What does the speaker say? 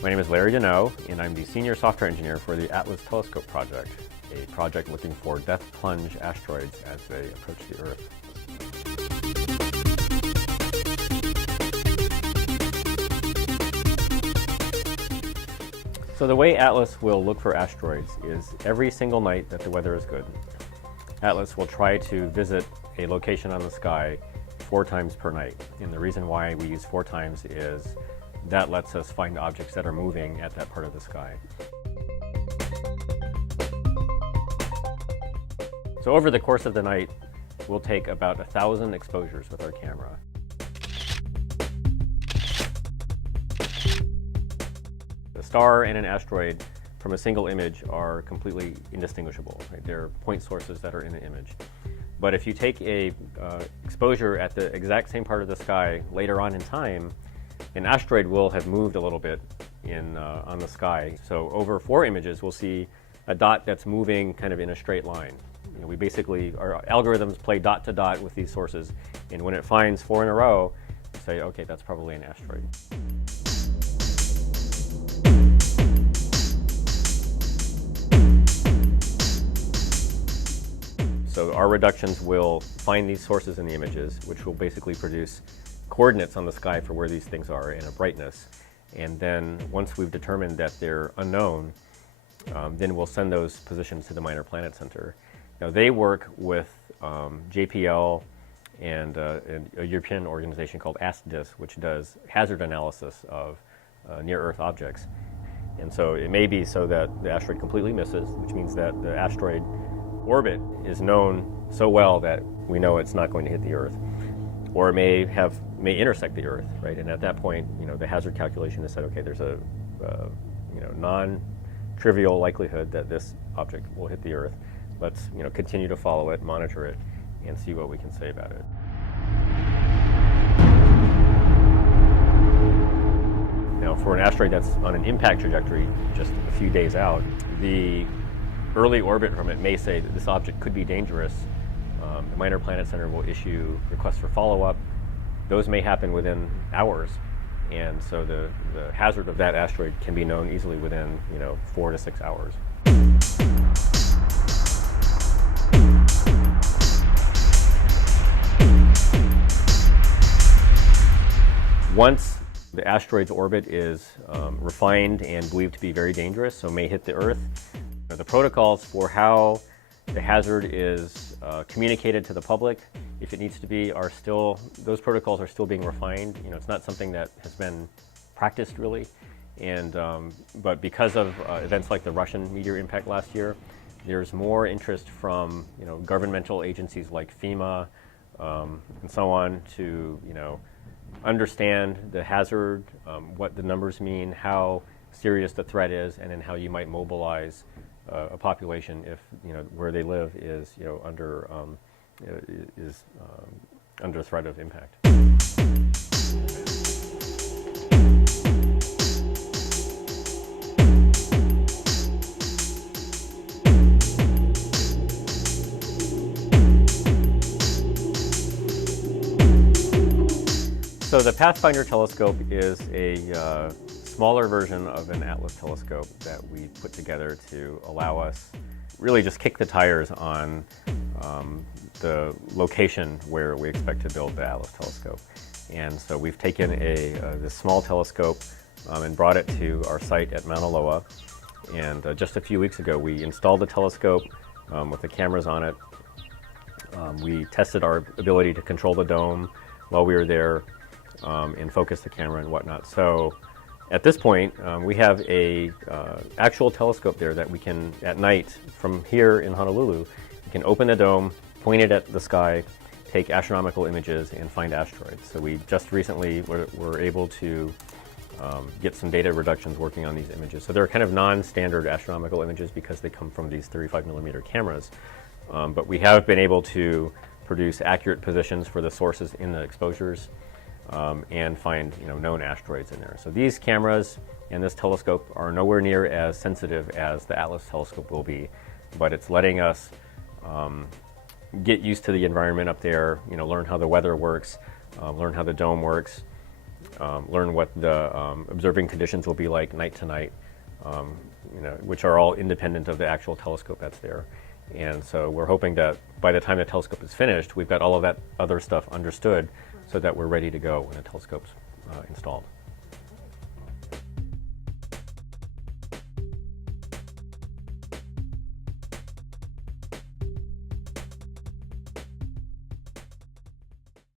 My name is Larry Denneau, and I'm the Senior Software Engineer for the Atlas Telescope Project, a project looking for death plunge asteroids as they approach the Earth. So the way Atlas will look for asteroids is every single night that the weather is good, Atlas will try to visit a location on the sky 4 times per night. And the reason why we use 4 times is that lets us find objects that are moving at that part of the sky. So over the course of the night, we'll take about 1,000 exposures with our camera. A star and an asteroid from a single image are completely indistinguishable. Right? They're point sources that are in the image. But if you take a exposure at the exact same part of the sky later on in time, an asteroid will have moved a little bit on the sky. So over 4 images, we'll see a dot that's moving kind of in a straight line. You know, we basically, our algorithms play dot to dot with these sources, and when it finds 4 in a row, we say, okay, that's probably an asteroid. So our reductions will find these sources in the images, which will basically produce coordinates on the sky for where these things are and a brightness. And then once we've determined that they're unknown, then we'll send those positions to the Minor Planet Center. Now they work with JPL and a European organization called ASTDIS, which does hazard analysis of near-Earth objects. And so it may be so that the asteroid completely misses, which means that the asteroid orbit is known so well that we know it's not going to hit the Earth, or it may intersect the Earth, right? And at that point, you know, the hazard calculation has said, okay, there's a non-trivial likelihood that this object will hit the Earth. Let's continue to follow it, monitor it, and see what we can say about it. Now, for an asteroid that's on an impact trajectory just a few days out, the early orbit from it may say that this object could be dangerous. The Minor Planet Center will issue requests for follow-up. Those may happen within hours, and so the hazard of that asteroid can be known easily within 4 to 6 hours. Once the asteroid's orbit is refined and believed to be very dangerous, so may hit the Earth, the protocols for how the hazard is communicated to the public, if it needs to be, those protocols are still being refined. It's not something that has been practiced really, and but because of events like the Russian meteor impact last year, there's more interest from governmental agencies like FEMA and so on to understand the hazard, what the numbers mean, how serious the threat is, and then how you might mobilize a population if where they live is under threat of impact. So the Pathfinder telescope is a smaller version of an Atlas telescope that we put together to allow us really just kick the tires on the location where we expect to build the Atlas telescope. And so we've taken this small telescope and brought it to our site at Mauna Loa. And just a few weeks ago, we installed the telescope with the cameras on it. We tested our ability to control the dome while we were there and focus the camera and whatnot. So at this point, we have a actual telescope there that we can, at night, from here in Honolulu, we can open the dome, point it at the sky, take astronomical images, and find asteroids. So we just recently were able to get some data reductions working on these images. So they're kind of non-standard astronomical images because they come from these 35mm cameras. But we have been able to produce accurate positions for the sources in the exposures and find known asteroids in there. So these cameras and this telescope are nowhere near as sensitive as the Atlas telescope will be, but it's letting us get used to the environment up there, learn how the weather works, learn how the dome works, learn what the observing conditions will be like night to night, which are all independent of the actual telescope that's there. And so we're hoping that by the time the telescope is finished, we've got all of that other stuff understood so that we're ready to go when the telescope's installed.